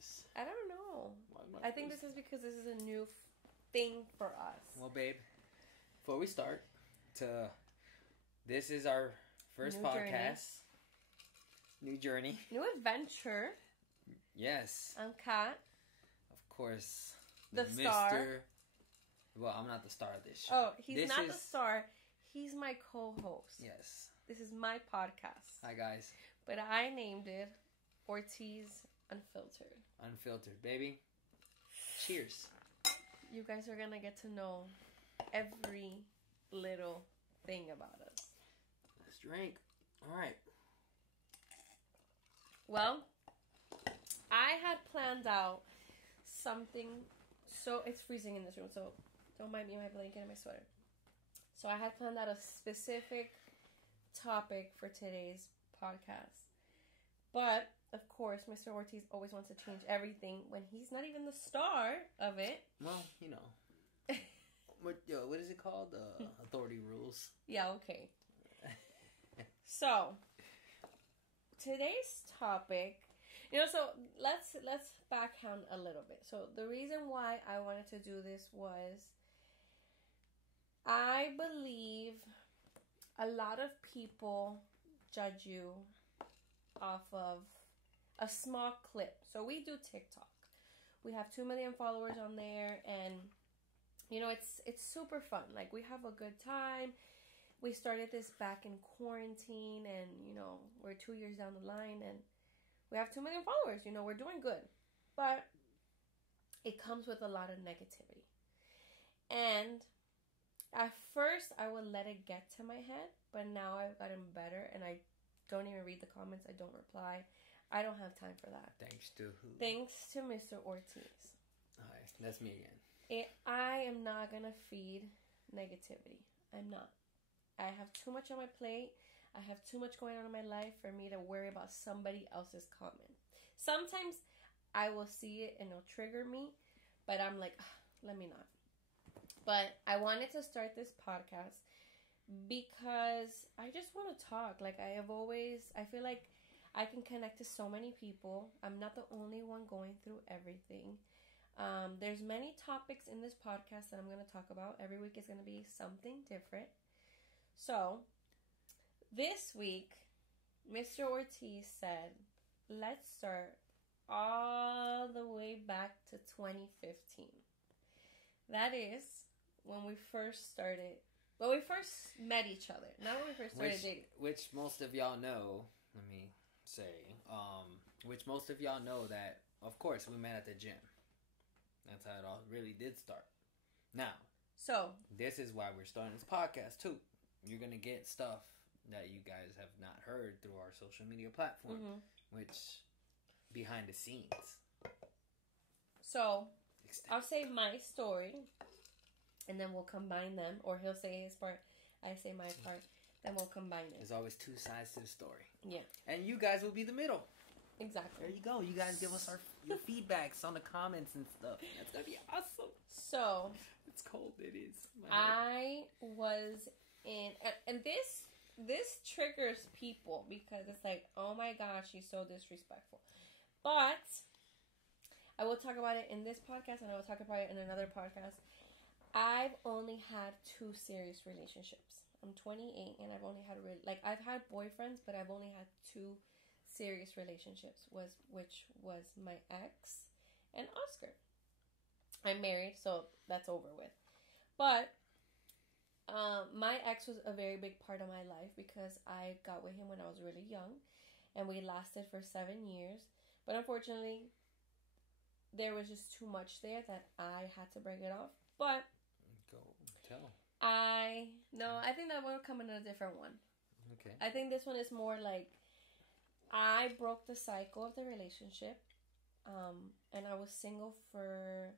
quiz? I don't know. I think this is because this is a new thing for us. Well, babe, before we start, this is our first New podcast. New journey. New adventure. Yes. I'm Kat. Of course. The star. Well, I'm not the star of this show. Oh, he's not the star. He's my co-host. Yes. This is my podcast. Hi, guys. But I named it Ortiz Unfiltered. Unfiltered, baby. Cheers. You guys are going to get to know every little thing about us. Let's drink. All right. Well, I had planned out something. So it's freezing in this room, so don't mind me, my blanket and my sweater. So I had planned out a specific topic for today's podcast. But, of course, Mr. Ortiz always wants to change everything when he's not even the star of it. Well, you know. What is it called? Authority rules. Yeah, okay. So, today's topic... so let's backhand a little bit. So the reason why I wanted to do this was I believe a lot of people judge you off of a small clip. So we do TikTok. We have 2 million followers on there, and it's super fun. Like, we have a good time. We started this back in quarantine, and we're 2 years down the line, and we have 2 million followers. We're doing good. But it comes with a lot of negativity. And at first, I would let it get to my head. But now I've gotten better. And I don't even read the comments. I don't reply. I don't have time for that. Thanks to who? Thanks to Mr. Ortiz. Hi, that's me again. I am not going to feed negativity. I'm not. I have too much on my plate. I have too much going on in my life for me to worry about somebody else's comment. Sometimes I will see it and it'll trigger me, but I'm like, let me not. But I wanted to start this podcast because I just want to talk. Like, I feel like I can connect to so many people. I'm not the only one going through everything. There's many topics in this podcast that I'm going to talk about. Every week is going to be something different. So... this week, Mr. Ortiz said, let's start all the way back to 2015. That is when we first met each other. Not when we first started dating. Which most of y'all know, let me say, which most of y'all know that, of course, we met at the gym. That's how it all really did start. Now, so this is why we're starting this podcast, too. You're going to get stuff that you guys have not heard through our social media platform, which behind the scenes. So, I'll say my story, and then we'll combine them, or he'll say his part, I say my part, then we'll combine it. There's always two sides to the story. Yeah. And you guys will be the middle. Exactly. There you go. You guys give us your feedbacks on the comments and stuff. That's going to be awesome. So. It's cold. It is. I was in, and this triggers people because it's like, oh my gosh, she's so disrespectful. But I will talk about it in this podcast, and I will talk about it in another podcast. I've only had 2 serious relationships. I'm 28, and I've only had I've had boyfriends, but I've only had 2 serious relationships, which was my ex and Oscar. I'm married, so that's over with. But my ex was a very big part of my life because I got with him when I was really young, and we lasted for 7 years. But unfortunately, there was just too much there that I had to break it off. But go tell. I think that will come in a different one. Okay. I think this one is more like I broke the cycle of the relationship, and I was single for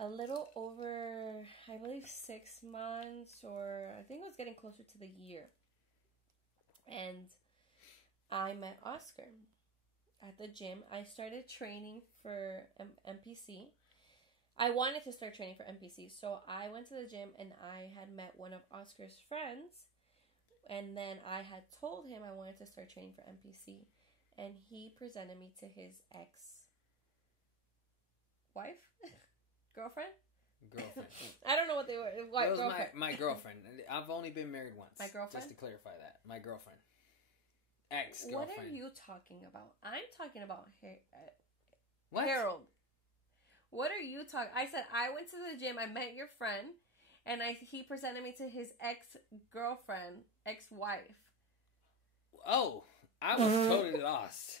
a little over, I believe, 6 months, or I think it was getting closer to the year. And I met Oscar at the gym. I started training for MPC. I wanted to start training for MPC, so I went to the gym and I had met one of Oscar's friends, and then I had told him I wanted to start training for MPC, and he presented me to his ex wife, girlfriend. I don't know what they were. It was my girlfriend. I've only been married once. My girlfriend? Just to clarify that. My girlfriend. Ex-girlfriend. What are you talking about? I'm talking about what? Harold. What are you talking? I said I went to the gym. I met your friend, and he presented me to his ex-girlfriend, ex-wife. Oh, I was totally lost.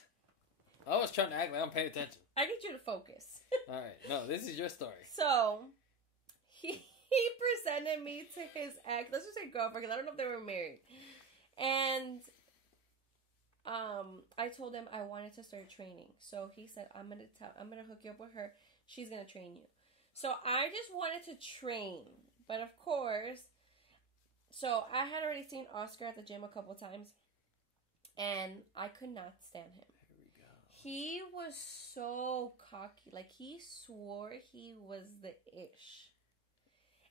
I was trying to act like I'm paying attention. I need you to focus. All right. No, this is your story. So, he presented me to his ex. Let's just say girlfriend, because I don't know if they were married. And I told him I wanted to start training. So he said, I'm gonna hook you up with her. She's gonna train you. So I just wanted to train, but of course, so I had already seen Oscar at the gym a couple times, and I could not stand him. He was so cocky. Like, he swore he was the ish.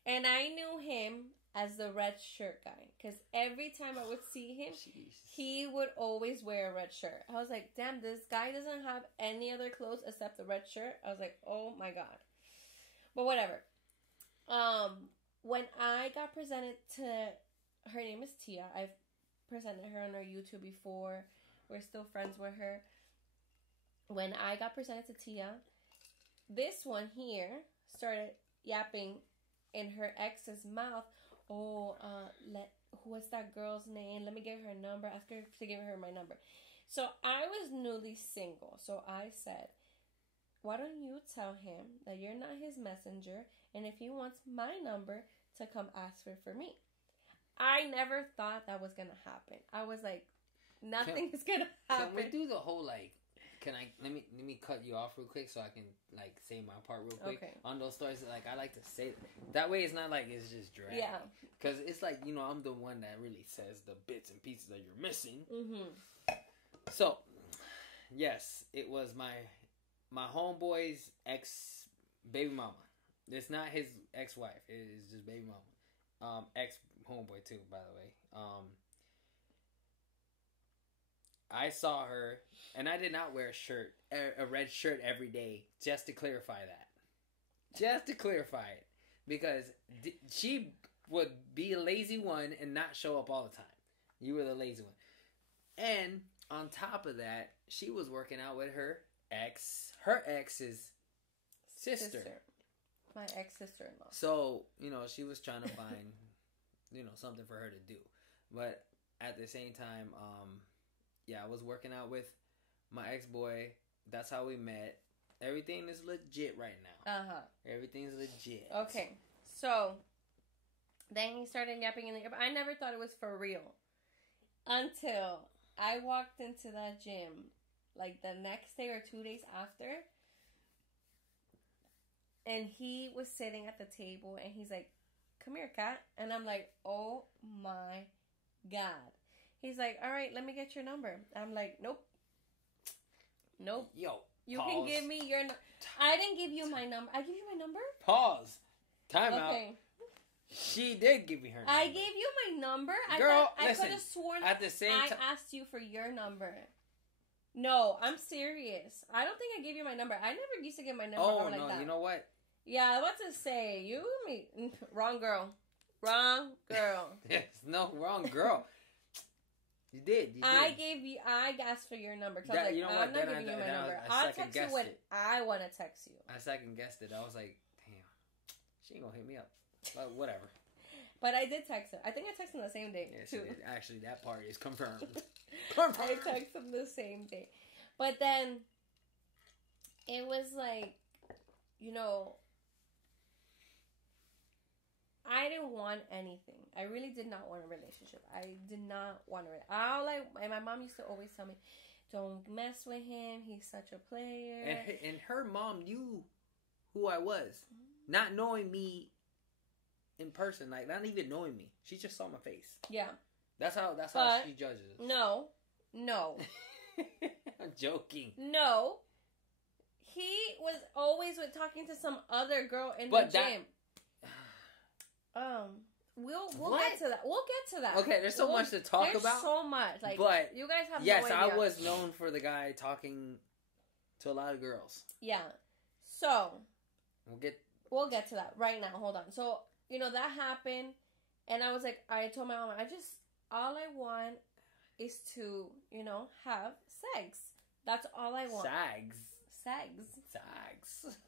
And I knew him as the red shirt guy. Because every time I would see him, he would always wear a red shirt. I was like, damn, this guy doesn't have any other clothes except the red shirt. I was like, oh my God. But whatever. When I got presented to, her name is Tia. I've presented her on our YouTube before. We're still friends with her. When I got presented to Tia, this one here started yapping in her ex's mouth. Oh, what's that girl's name? Let me get her number. Ask her to give her my number. So I was newly single. So I said, why don't you tell him that you're not his messenger, and if he wants my number, to come ask her for me. I never thought that was going to happen. I was like, nothing is going to happen. Can we do the whole, like, let me cut you off real quick so I can, like, say my part real quick. Okay. On those stories, like, I like to say that way it's not like it's just drag. Yeah. Because it's like, you know, I'm the one that really says the bits and pieces that you're missing. Mm-hmm. So, yes, it was my homeboy's ex-baby mama. It's not his ex-wife. It is just baby mama. Ex-homeboy, too, by the way. I saw her, and I did not wear a red shirt every day, just to clarify that. Just to clarify it. Because she would be a lazy one and not show up all the time. You were the lazy one. And on top of that, she was working out with her ex's sister. My ex-sister-in-law. So, you know, she was trying to find, you know, something for her to do. But at the same time, yeah, I was working out with my ex-boy. That's how we met. Everything is legit right now. Uh-huh. Everything's legit. Okay. So, then he started yapping in the... I never thought it was for real. Until I walked into that gym, like, the next day or 2 days after. And he was sitting at the table, and he's like, come here, Kat. And I'm like, oh, my God. He's like, all right, let me get your number. I'm like, nope. Yo, you pause. can give me your I didn't give you my number. I give you my number? Pause. Time out. She did give me her number. I gave you my number? Girl, I listen, could have sworn at the same time I asked you for your number. No, I'm serious. I don't think I gave you my number. I never used to give my number out like that. You know what? Yeah, I was about to say, you and me. Wrong girl. Wrong girl. Yes, no, wrong girl. You did. I asked for your number. I was like, you know I'm what? not giving you my number. I'll text you when I want to text you. I second guessed it. I was like, damn, she ain't gonna hit me up. But whatever. But I did text him. I think I texted him the same day, yes, too. She did. Actually, that part is confirmed. I texted him the same day. But then, it was like, you know, I didn't want anything. I really did not want a relationship. I did not want a and my mom used to always tell me, don't mess with him. He's such a player. And her mom knew who I was. Not knowing me in person. Like, not even knowing me. She just saw my face. Yeah. That's how she judges. No. I'm joking. No. He was always talking to some other girl in the gym. We'll get to that. We'll get to that. Okay, there's so much to talk about. There's so much. Like, but you guys have yes, no idea. I was known for the guy talking to a lot of girls. Yeah. So we'll get to that right now. Hold on. So, that happened, and I was like, I told my mom, all I want is to, have sex. That's all I want. Sags.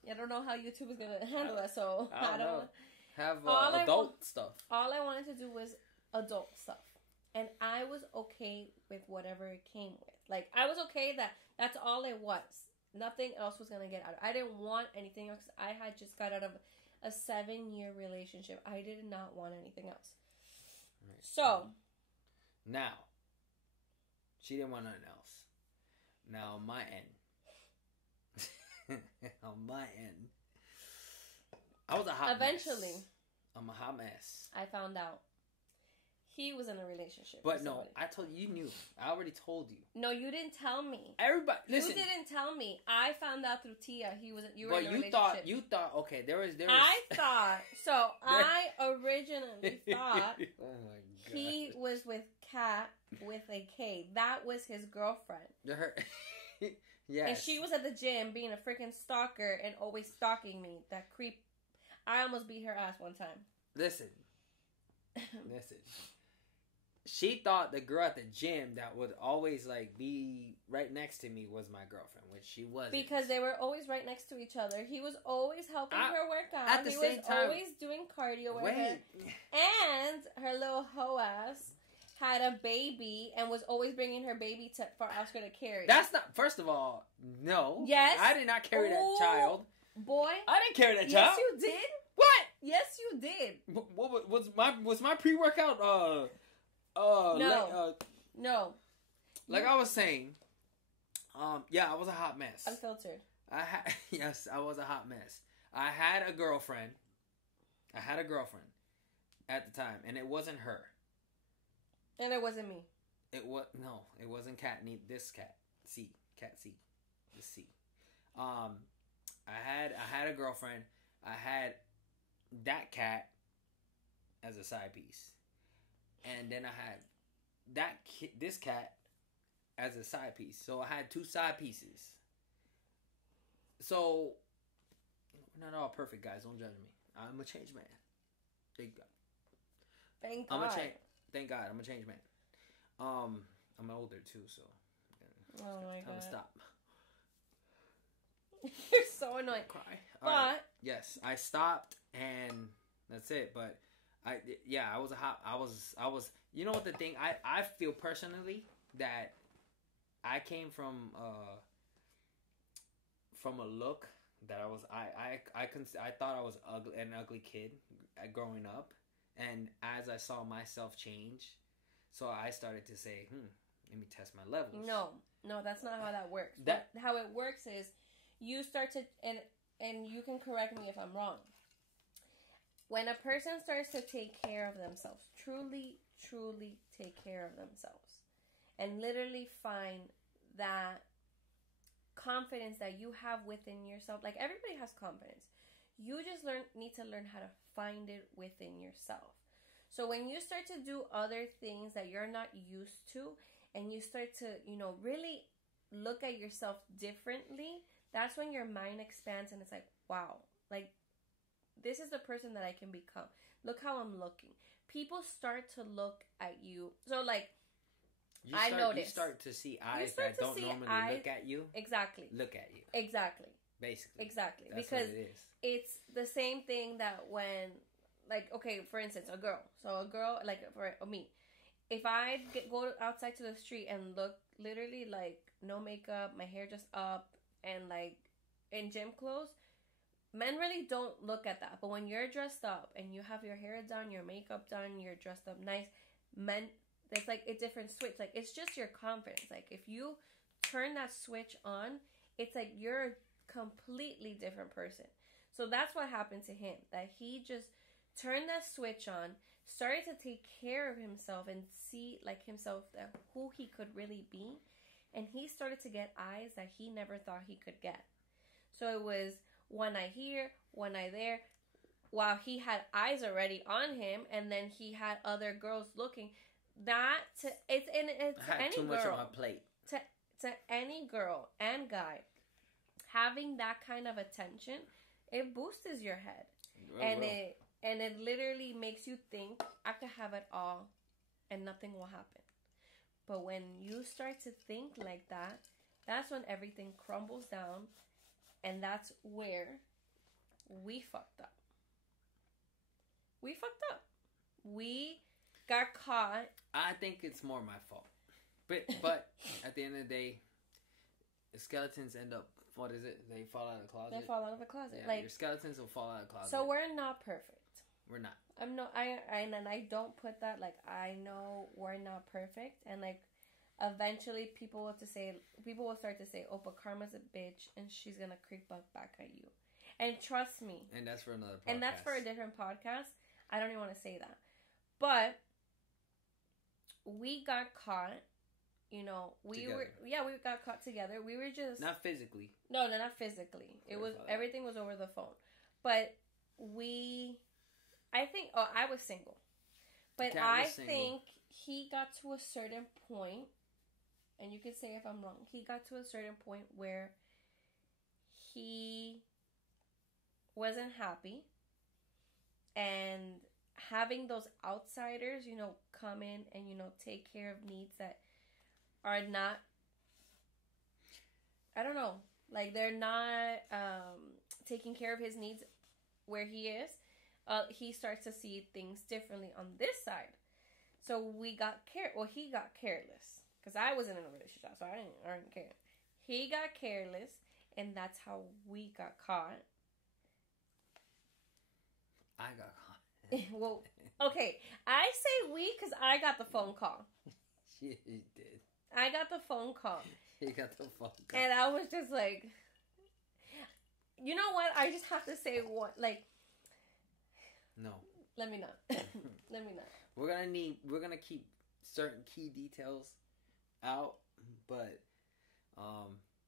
I don't know how YouTube is gonna handle that, so I don't know. Have adult stuff. All I wanted to do was adult stuff, and I was okay with whatever it came with. Like, I was okay that's all it was. Nothing else was gonna get out of it. I didn't want anything else. I had just got out of a 7-year relationship. I did not want anything else. Right. So now, she didn't want nothing else. Now, on my end, I was a hot mess. Eventually, I'm a hot mess. I found out he was in a relationship. But no, I told you. You knew. I already told you. No, you didn't tell me. Everybody, listen. You didn't tell me. I found out through Tia. You were in a relationship. But you thought. Okay, there was. I thought. So I originally thought. Oh my god. He was with Kat with a K. That was his girlfriend. Yes. And she was at the gym being a freaking stalker and always stalking me. That creep. I almost beat her ass one time. Listen. She thought the girl at the gym that would always be right next to me was my girlfriend, which she wasn't. Because they were always right next to each other. He was always helping her work out. At the same time, always doing cardio with her. And her little hoe ass had a baby and was always bringing her baby for Oscar to carry. That's not. First of all, no. Yes. I did not carry that child. Boy, I didn't carry that Yes, child. you did. What? Yes, you did. What was my pre-workout? No. Like I was saying, yeah, I was a hot mess. Unfiltered. Yes, I was a hot mess. I had a girlfriend at the time, and it wasn't her. And it wasn't me. It wasn't Cat. This Cat C. The C. I had a girlfriend. I had that cat as a side piece, and then I had this cat as a side piece. So I had 2 side pieces. So we're not all perfect, guys. Don't judge me. I'm a changed man. Thank God. Thank God. Thank God. I'm a changed man. I'm older too, so. Oh my God. Time to stop. You're so annoying. Cry. But right. Yes, I stopped, and that's it. But I was you know what the thing, I feel personally that I came from a look that I thought I was an ugly kid growing up, and as I saw myself change, so I started to say, let me test my levels. No, that's not how that works. How it works is you start to, and you can correct me if I'm wrong. When a person starts to take care of themselves, truly take care of themselves, and literally find that confidence that you have within yourself, like everybody has confidence, you just need to learn how to find it within yourself. So when you start to do other things that you're not used to, and you start to, really look at yourself differently, that's when your mind expands and it's like, wow, like, this is the person that I can become. Look how I'm looking. People start to look at you. So, like, I noticed. You start to see eyes that don't normally look at you. Exactly. Look at you. Exactly. Basically. Exactly. That's because what it is. It's the same thing that when, like, okay, for instance, a girl. So, a girl, like, for me, if I go outside to the street and look literally like no makeup, my hair just up, and like in gym clothes, men really don't look at that. But when you're dressed up and you have your hair done, your makeup done, you're dressed up nice, men, it's like a different switch. Like, it's just your confidence. Like, if you turn that switch on, it's like you're a completely different person. So that's what happened to him. That he just turned that switch on, started to take care of himself and see, like, himself, that who he could really be. And he started to get eyes that he never thought he could get. So it was one eye here, one eye there, while he had eyes already on him, and then he had other girls looking. It's I had any too much girl, on my plate. to any girl and guy, having that kind of attention, it boosts your head. And it literally makes you think, I could have it all and nothing will happen. But when you start to think like that, that's when everything crumbles down. And that's where we fucked up. We fucked up. We got caught. I think it's more my fault. But at the end of the day, the skeletons end up, what is it? They fall out of the closet? They fall out of the closet. Yeah, your skeletons will fall out of the closet. So we're not perfect. We're not. I don't put that, like, I know we're not perfect. And, like, eventually people will start to say, oh, but Karma's a bitch and she's going to creep up back at you. And trust me. And that's for another podcast. And that's for a different podcast. I don't even want to say that. But we got caught. You know, we got caught together. We were just... Not physically. No, not physically. Everything was over the phone. But I was single. But think he got to a certain point, and you can say if I'm wrong, he got to a certain point where he wasn't happy. And having those outsiders, you know, come in and, you know, take care of needs that are not, I don't know, like they're not taking care of his needs where he is, he starts to see things differently on this side. So he got careless, because I wasn't in a relationship, so I didn't care. He got careless, and that's how we got caught. I got caught. Well, okay, I say we because I got the phone call. She did. I got the phone call. He got the phone call. And I was just like, you know what? I just have to say what, like. No. Let me not. Let me not. We're gonna keep certain key details out, but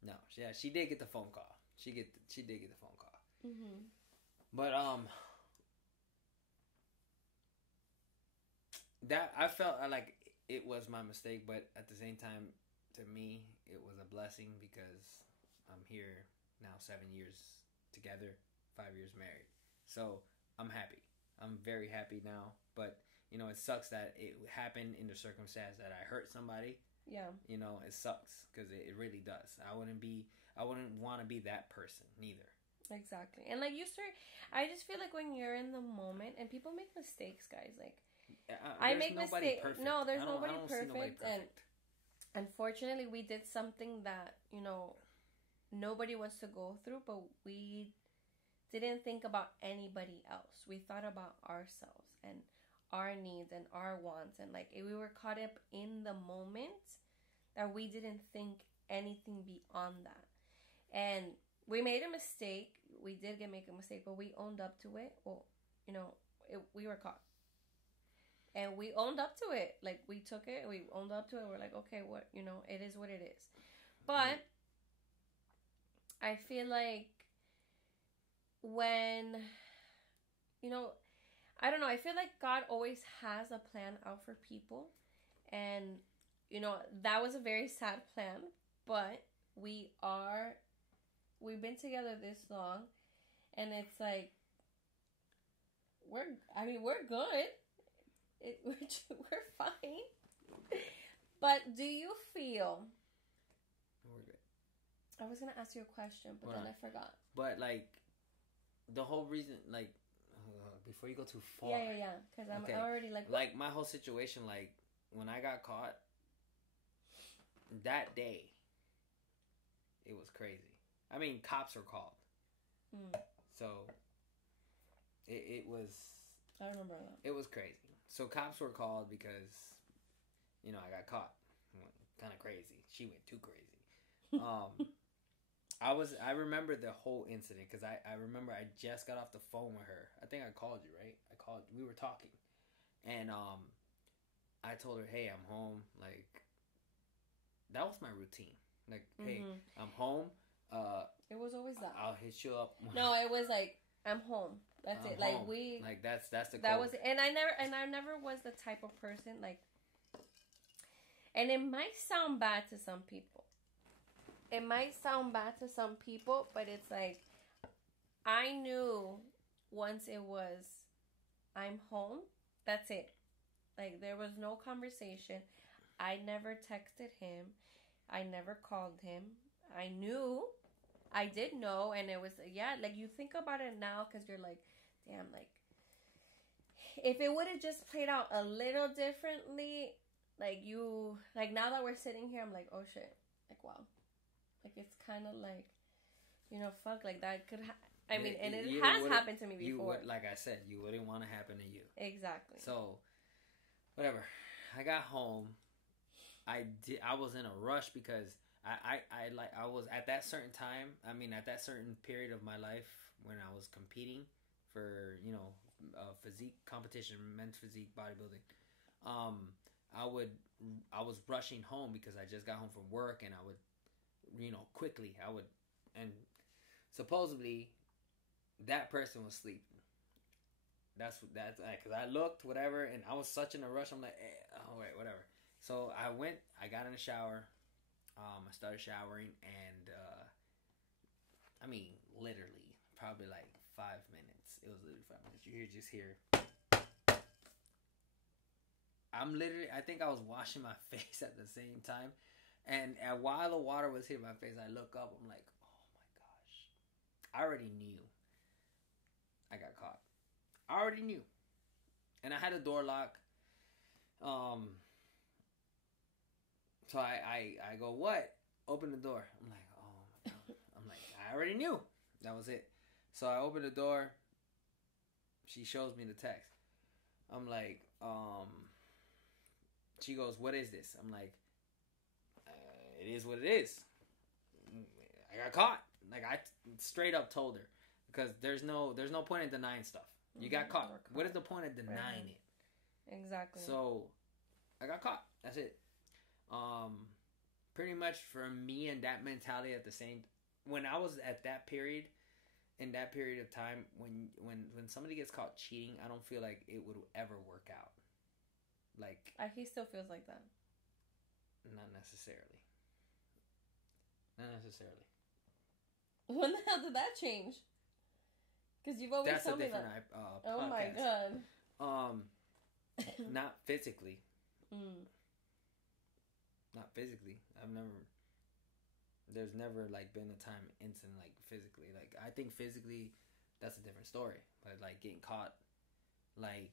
no, yeah, she did get the phone call. She did get the phone call. Mm-hmm. But that I felt like it was my mistake, but at the same time, to me, it was a blessing because I'm here now 7 years together, 5 years married. So I'm happy. I'm very happy now. But, you know, it sucks that it happened in the circumstance that I hurt somebody. Yeah. You know, it sucks because it really does. I wouldn't want to be that person neither. Exactly. And like I just feel like when you're in the moment, and people make mistakes, guys, like, I make mistakes. No, there's nobody perfect. And unfortunately, we did something that, you know, nobody wants to go through, but we didn't think about anybody else. We thought about ourselves and our needs and our wants. And like, we were caught up in the moment that we didn't think anything beyond that. And we made a mistake. We did make a mistake, but we owned up to it. Well, you know, we were caught. And we owned up to it. Like, we took it, we owned up to it. We're like, okay, what, you know, it is what it is. But I feel like when, you know, I don't know, I feel like God always has a plan out for people. And, you know, that was a very sad plan. But we've been together this long. And it's like, we're good. We're fine. But do you feel... We're good. I was going to ask you a question, but then I forgot. But, like, the whole reason, like, before you go too far... Yeah. Because I'm already, like... Like, my whole situation, like, when I got caught, that day, it was crazy. I mean, cops were called. So, it was... I remember that. It was crazy. So cops were called because, you know, I got caught. Kind of crazy. She went too crazy. I remember the whole incident because I remember I just got off the phone with her. I think I called you, right? We were talking. And I told her, hey, I'm home. Like, that was my routine. Like, hey, I'm home. It was always that. I'll hit you up. No, it was like, I'm home. That's it. Home. Like that's the code. That was it. And I never was the type of person like, and it might sound bad to some people, it might sound bad to some people, but it's like I knew once it was I'm home, that's it. Like there was no conversation. I never texted him. I never called him. I knew. I did know, and it was yeah. Like you think about it now, because you're like, damn. Like if it would have just played out a little differently, like now that we're sitting here, I'm like, oh shit. Like wow. Like it's kind of like, fuck. Like that could. I mean, and it has happened to me before. Like I said, you wouldn't want to happen to you. Exactly. So, whatever. I got home. I was in a rush because I was at that certain time. I mean, at that certain period of my life when I was competing for physique competition, men's physique bodybuilding. I was rushing home because I just got home from work, and I would, quickly and supposedly that person was sleeping. That's because I looked whatever, and I was such in a rush. I'm like, all right, whatever. So I got in the shower. I started showering, and I mean, literally, probably like 5 minutes. It was literally 5 minutes. You just hear. I think I was washing my face at the same time, and while the water was hitting my face, I look up. I'm like, oh my gosh, I already knew I got caught. I already knew, and I had a door lock. So I go, what? Open the door. I'm like, oh my God. I'm like, I already knew. That was it. So I open the door. She shows me the text. I'm like, she goes, what is this? I'm like, it is what it is. I got caught. Like I straight up told her, because there's no point in denying stuff. You got caught. What is the point of denying it? Exactly. So I got caught. That's it. Pretty much for me and that mentality at the same, when I was at that period, in that period of time, when somebody gets caught cheating, I don't feel like it would ever work out. Like he still feels like that. Not necessarily. Not necessarily. When the hell did that change? Because you've always told me that. That's a different oh podcast. My God. Not physically. Mm. Not physically. There's never like been a time instant like physically. Like I think physically, that's a different story. But like getting caught, like.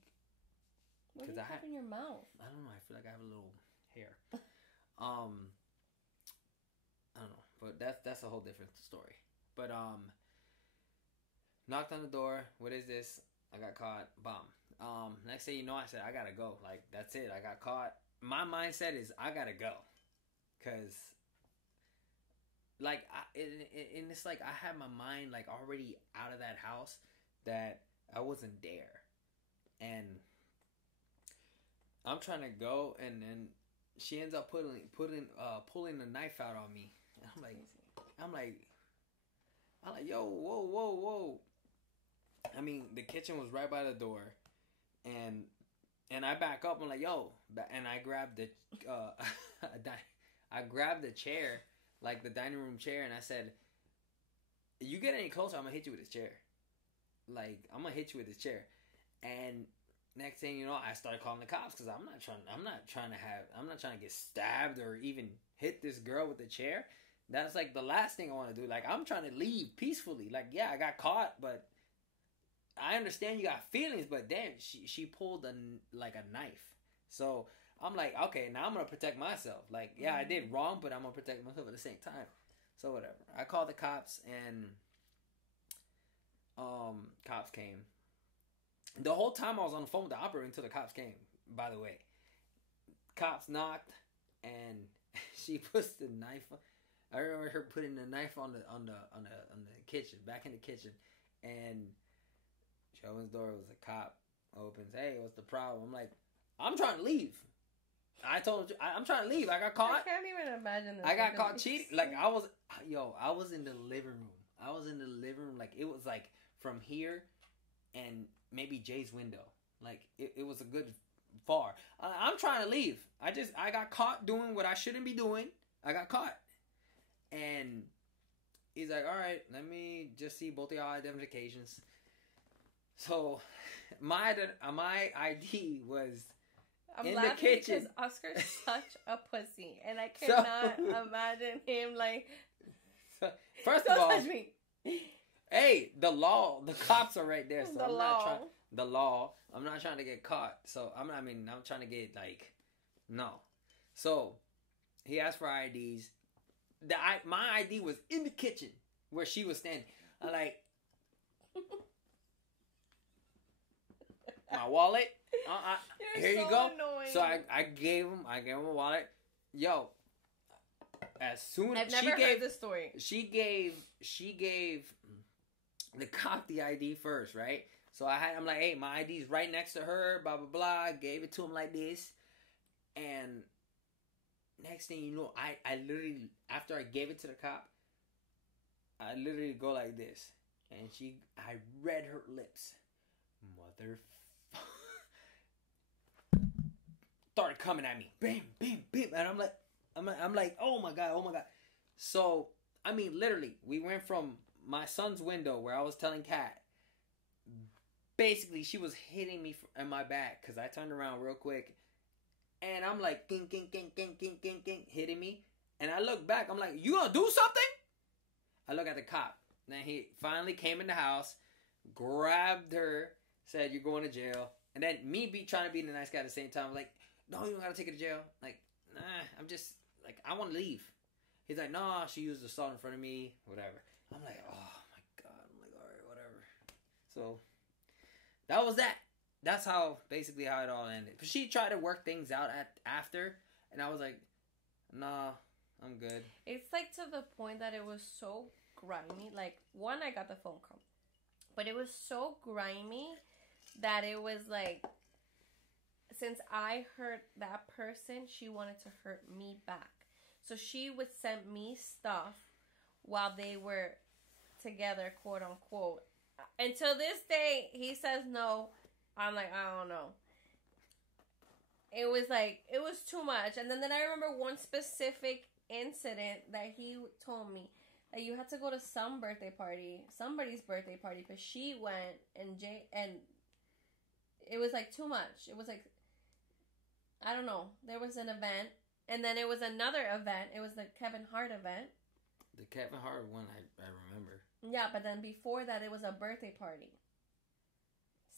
What do you have in your mouth? I don't know. I feel like I have a little hair. I don't know, but that's a whole different story. But knocked on the door. What is this? I got caught. Bomb. Next thing you know, I said I gotta go. Like that's it. I got caught. My mindset is I gotta go, cause like and it's like I had my mind like already out of that house that I wasn't there, and I'm trying to go, and then she ends up pulling the knife out on me. And I'm like, yo, whoa. I mean, the kitchen was right by the door, and I back up. I'm like, yo, and I grabbed the I grabbed the chair, like the dining room chair, and I said, you get any closer, I'm gonna hit you with this chair. Like I'm gonna hit you with this chair, and. Next thing you know, I started calling the cops because I'm not trying to get stabbed or even hit this girl with the chair. That's like the last thing I want to do. Like I'm trying to leave peacefully. Like yeah, I got caught, but I understand you got feelings. But damn, she pulled a knife. So I'm like, okay, now I'm gonna protect myself. Like yeah, I did wrong, but I'm gonna protect myself at the same time. So whatever. I called the cops, and cops came. The whole time I was on the phone with the operator until the cops came, by the way. Cops knocked, and she puts the knife. I remember her putting the knife on the kitchen, back in the kitchen, and she opens the door. It was a cop. Opens. Hey, what's the problem? I'm like, I'm trying to leave. I told you, I'm trying to leave. I got caught. I can't even imagine this. I got caught cheating. Like I was in the living room. Like it was like from here, and maybe Jay's window. Like it was a good far. I'm trying to leave. I got caught doing what I shouldn't be doing. I got caught. And he's like, all right, let me just see both of y'all identifications. So my ID was I'm in the laughing kitchen. because Oscar's such a pussy, and I cannot imagine him like. First of Don't all, touch me. hey, the cops are right there. So The I'm law. not trying. The law. I'm not trying to get caught. So I'm trying to get like, no. So he asked for IDs. My ID was in the kitchen where she was standing. I'm like, my wallet. Here you go. Annoying. So I gave him a wallet. Yo, as soon as I've never heard this story. she gave the cop the ID first, right? So I'm like, hey, my ID's right next to her. Blah blah blah. Gave it to him like this, and next thing you know, I literally, after I gave it to the cop, I literally go like this, and I read her lips, started coming at me, bam, bam, bam, and I'm like, oh my god. So I mean, literally, we went from my son's window where I was telling Kat. Basically, she was hitting me in my back because I turned around real quick, and I'm like, ging, ging, ging, ging, ging, ging, ging, hitting me, and I look back. I'm like, you gonna do something? I look at the cop. Then he finally came in the house, grabbed her, said, "You're going to jail." And then me trying to be the nice guy at the same time. I'm like, no, you don't gotta take her to jail. Like, nah, I'm just like, I want to leave. He's like, nah, she used assault in front of me, whatever. I'm like, oh my god. I'm like, all right, whatever. So that was that. That's basically how it all ended. But she tried to work things out after, and I was like, nah, I'm good. It's like to the point that it was so grimy. Like, one, I got the phone call, but it was so grimy that it was like, since I hurt that person, she wanted to hurt me back. So she would send me stuff while they were together, quote unquote. Until this day, he says no. I'm like, I don't know. It was like, it was too much. And then I remember one specific incident that he told me that you had to go to somebody's birthday party, because she went and it was like too much. It was like, I don't know. There was an event, and then it was another event. It was the Kevin Hart event. The Kevin Hart one, I remember. Yeah, but then before that, it was a birthday party.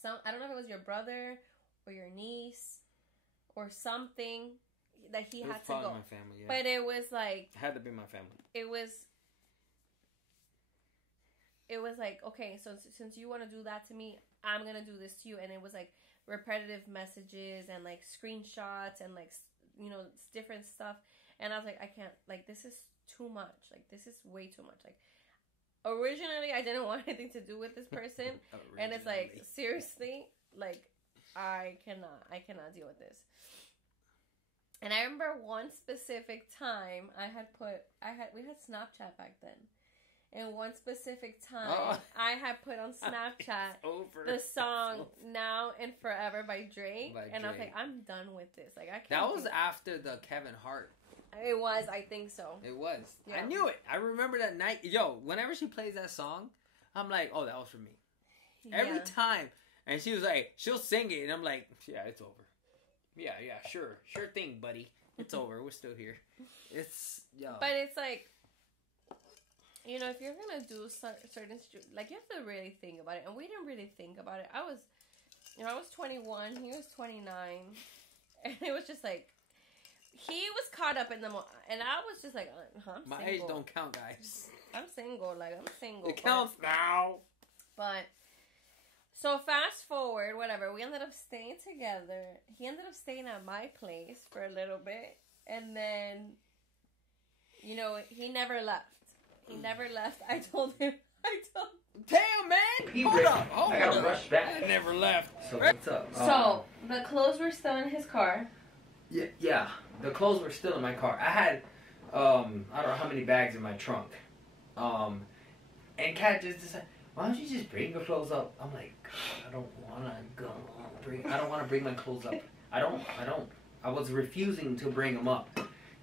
I don't know if it was your brother or your niece or something that he had to go. My family, yeah. But it was like, it had to be my family. It was like, okay, so since you want to do that to me, I'm gonna do this to you. And it was like repetitive messages and like screenshots and like, you know, different stuff. And I was like, I can't, like, this is too much. Like, this is way too much. Like, originally I didn't want anything to do with this person. And it's like, seriously, like, I cannot deal with this. And I remember one specific time we had Snapchat back then. And one specific time I had put on Snapchat the song Now and Forever by Drake. And I was like, I'm done with this. Like, I can't. That was after the Kevin Hart. It was, I think so. It was. Yeah. I knew it. I remember that night. Yo, whenever she plays that song, I'm like, oh, that was for me. Yeah. Every time. And she was like, she'll sing it. And I'm like, yeah, it's over. Yeah, sure. Sure thing, buddy. It's over. We're still here. It's, yo. But it's like, you know, if you're going to do certain, like, you have to really think about it. And we didn't really think about it. I was 21. He was 29. And it was just like, he was caught up in the moment. And I was just like, I'm single. My age don't count, guys. I'm single. Like, I'm single. It counts now. But, so fast forward, whatever. We ended up staying together. He ended up staying at my place for a little bit. And then, you know, he never left. I told him. Damn, man! Hold up. I gotta rush back. I never left. So what's up? So the clothes were still in his car. Yeah. The clothes were still in my car. I had, I don't know how many bags in my trunk. And Kat just decided, why don't you just bring your clothes up? I'm like, God, I don't wanna bring my clothes up. I don't. I was refusing to bring them up.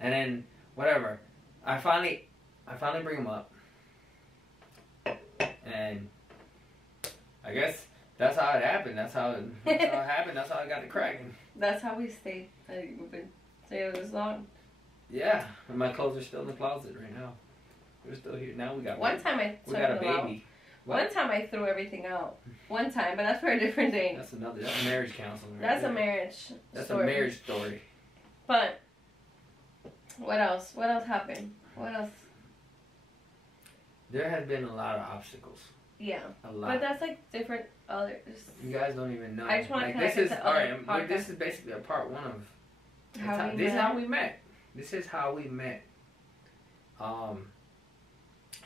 And then, whatever. I finally I finally bring him up, and I guess that's how it happened. That's how it happened. That's how I got the cracking. That's how we stayed. We've been staying this long. Yeah, and my clothes are still in the closet right now. We're still here now. We got One time I we took got a them out. baby. One time I threw everything out. One time, but that's for a different day. That's marriage counseling. Right That's there. a marriage. That's story. a marriage story. But what else? What else happened? What else? There has been a lot of obstacles. Yeah, A lot. but that's like different others. You guys don't even know. I just want to connect this it is to all other right. podcasts. This is basically a part one of This is how we met. This is how we met.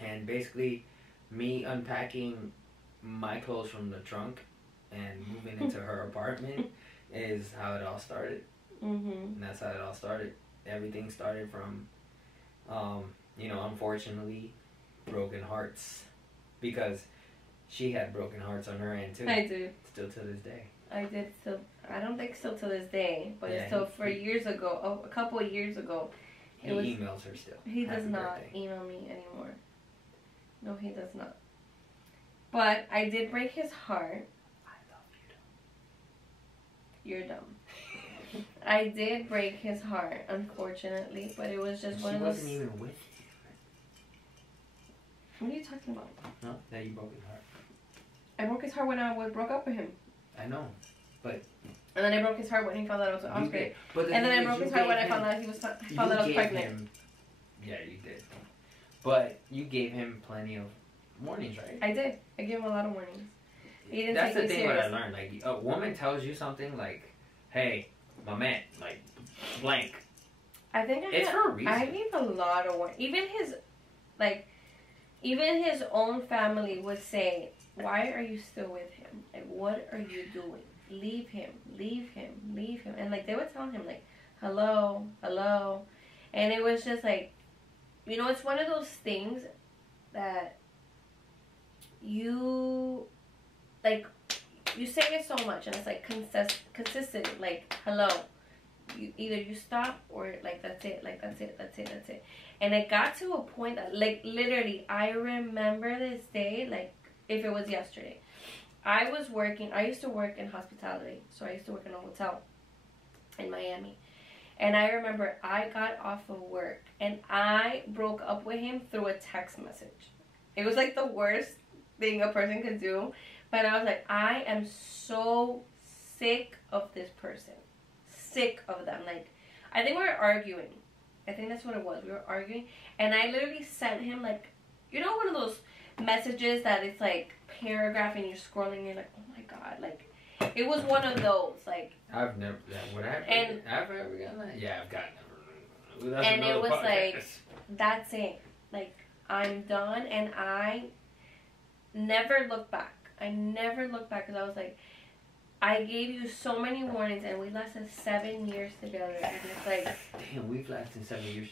And basically, me unpacking my clothes from the trunk and moving into her apartment is how it all started. Mm-hmm. And that's how it all started. Everything started from, unfortunately, broken hearts, because she had broken hearts on her end too. I do. Still to this day. I did still. I don't think still to this day, but Yeah, it's still for years ago. Oh, a couple of years ago. He It was- emails her still. He does Happy not birthday. email me anymore. No, he does not. But I did break his heart. I love you. You're dumb. I did break his heart, unfortunately, but it was just She one of those. wasn't even with you. What are you talking about? No, that you broke his heart. I broke his heart when I broke up with him, I know. and then I broke his heart when he found out I was You great. did. But the And then thing I is, broke you his heart when I gave found him- out he was found you out I was gave pregnant. him- yeah, you did. But you gave him plenty of warnings, right? I did. I gave him a lot of warnings. He didn't That's take the me thing what I serious. learned. Like, a woman tells you something like, "Hey, my man, like, blank." I think It's for a reason. I gave a lot of warning. Even his own family would say, "Why are you still with him? Like, what are you doing? Leave him, leave him, leave him." And like they would tell him like, "Hello, hello," and it was just like, it's one of those things that you like. You say it so much, and it's like consistent. Like, hello. Either you stop or like that's it, like that's it. And it got to a point that like literally I remember this day like if it was yesterday. I used to work in hospitality, so I used to work in a hotel in Miami. And I remember I got off of work and I broke up with him through a text message. It was like the worst thing a person could do, but I was like, I am so sick of this person. Sick of them. Like, I think we were arguing. I think that's what it was. We were arguing, and I literally sent him like, one of those messages that it's like paragraph and you're scrolling and you're like, oh my god, like it was one of those like. I've never. Would I And- I've ever gotten that? Yeah, I've gotten it. That's And it another was podcast. like, that's it. Like, I'm done, and I never looked back. I never looked back because I was like, I gave you so many warnings, and we lasted 7 years together. And it's like, Damn, we've lasted 7 years.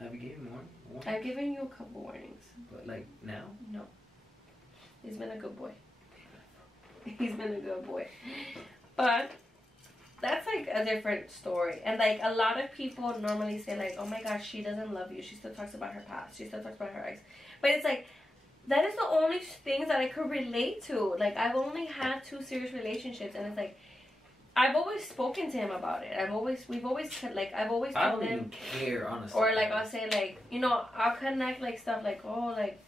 Have you given more? I've given you a couple warnings. But like now? No. He's been a good boy. He's been a good boy. But that's like a different story. And like a lot of people normally say like, oh my gosh, she doesn't love you. She still talks about her past. She still talks about her ex. But it's like, that is the only things that I could relate to. Like, I've only had 2 serious relationships, and it's like, I've always spoken to him about it. I've always I told don't him, even care, honestly. or like I'll say like, I'll connect like stuff like, oh, like,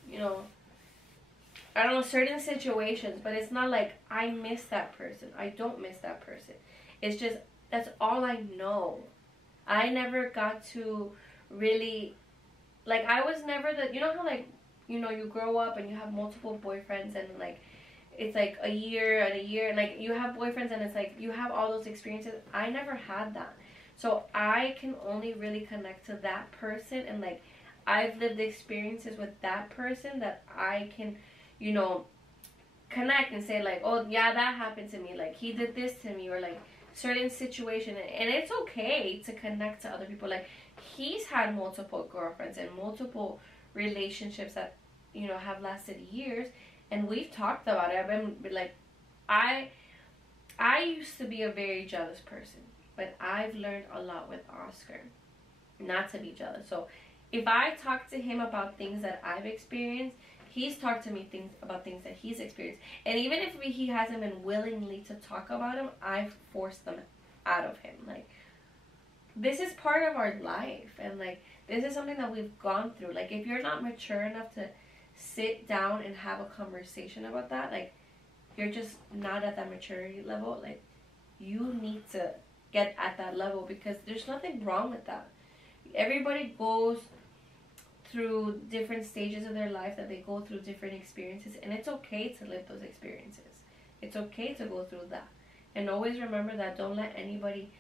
I don't know, certain situations, but it's not like I miss that person. I don't miss that person. It's just, that's all I know. I never got to really, like, I was never the, how like, you grow up and you have multiple boyfriends and like, it's like a year and a year, like you have boyfriends and it's like, you have all those experiences. I never had that. So I can only really connect to that person, and like, I've lived experiences with that person that I can, connect and say like, oh yeah, that happened to me. Like, he did this to me, or like certain situation. And it's okay to connect to other people. Like, he's had multiple girlfriends and multiple relationships that, have lasted years. And we've talked about it. I've been like, I used to be a very jealous person, but I've learned a lot with Oscar not to be jealous. So if I talk to him about things that I've experienced, he's talked to me about things that he's experienced. And even if he hasn't been willingly to talk about them, I've forced them out of him. Like, this is part of our life, and like, this is something that we've gone through. Like, if you're not mature enough to sit down and have a conversation about that, like, you're just not at that maturity level. Like, you need to get at that level, because there's nothing wrong with that. Everybody goes through different stages of their life, that they go through different experiences, and it's okay to live those experiences. It's okay to go through that. And always remember that. Don't let anybody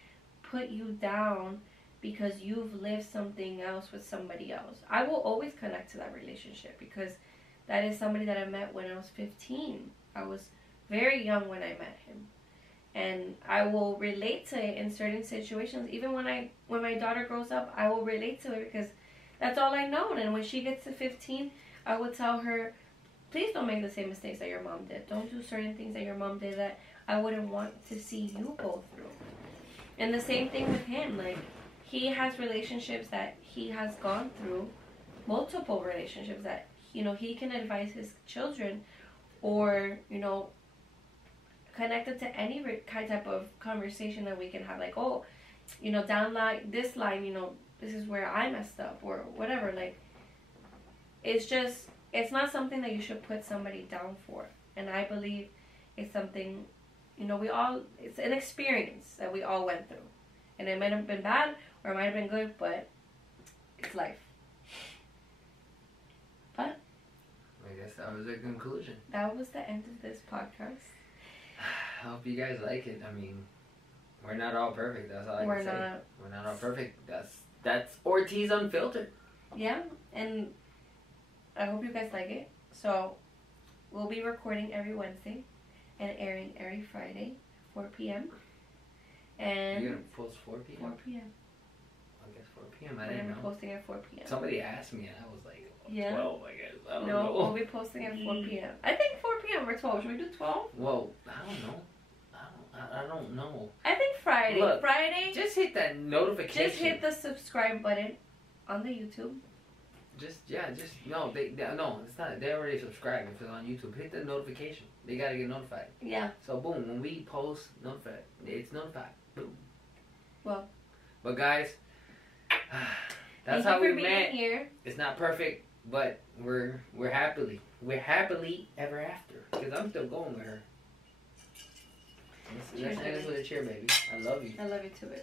put you down because you've lived something else with somebody else. I will always connect to that relationship, because that is somebody that I met when I was 15. I was very young when I met him. And I will relate to it in certain situations. Even when my daughter grows up, I will relate to it, because that's all I know. And when she gets to 15, I will tell her, please don't make the same mistakes that your mom did. Don't do certain things that your mom did that I wouldn't want to see you go through. And the same thing with him. Like, he has relationships that he has gone through, multiple relationships that, you know, he can advise his children, or, you know, connected to any type of conversation that we can have. Like, oh, you know, down line, this line, you know, this is where I messed up, or whatever. Like, it's just, it's not something that you should put somebody down for. And I believe it's something, you know, it's an experience that we all went through. And it might have been bad, or it might have been good, but it's life. But I guess that was the conclusion. That was the end of this podcast. I hope you guys like it. I mean, we're not all perfect. That's all I can say. We're not all perfect. That's Ortiz Unfiltered. Yeah, and I hope you guys like it. So, we'll be recording every Wednesday and airing every Friday, 4 p.m. And you're gonna post 4 p.m. 4 p.m. I guess 4 p.m. I didn't know. We're posting at 4 p.m. Somebody asked me, and I was like, yeah. 12, I guess. I don't no, know. we'll be posting at 4 p.m. I think 4 p.m. or 12. Should we do 12? Well, I don't know. I don't know. I think Friday. Look, Friday. Just hit that notification. Just hit the subscribe button on the YouTube. No, it's not. They already subscribed if it's on YouTube. Hit the notification. They gotta get notified. Yeah. So boom, when we post, it's notified. Boom. Well. But guys, that's how we met. Here. It's not perfect, but we're happily ever after. Because I'm still going with her. Let's end this with a cheer, baby. I love you. I love you too, babe.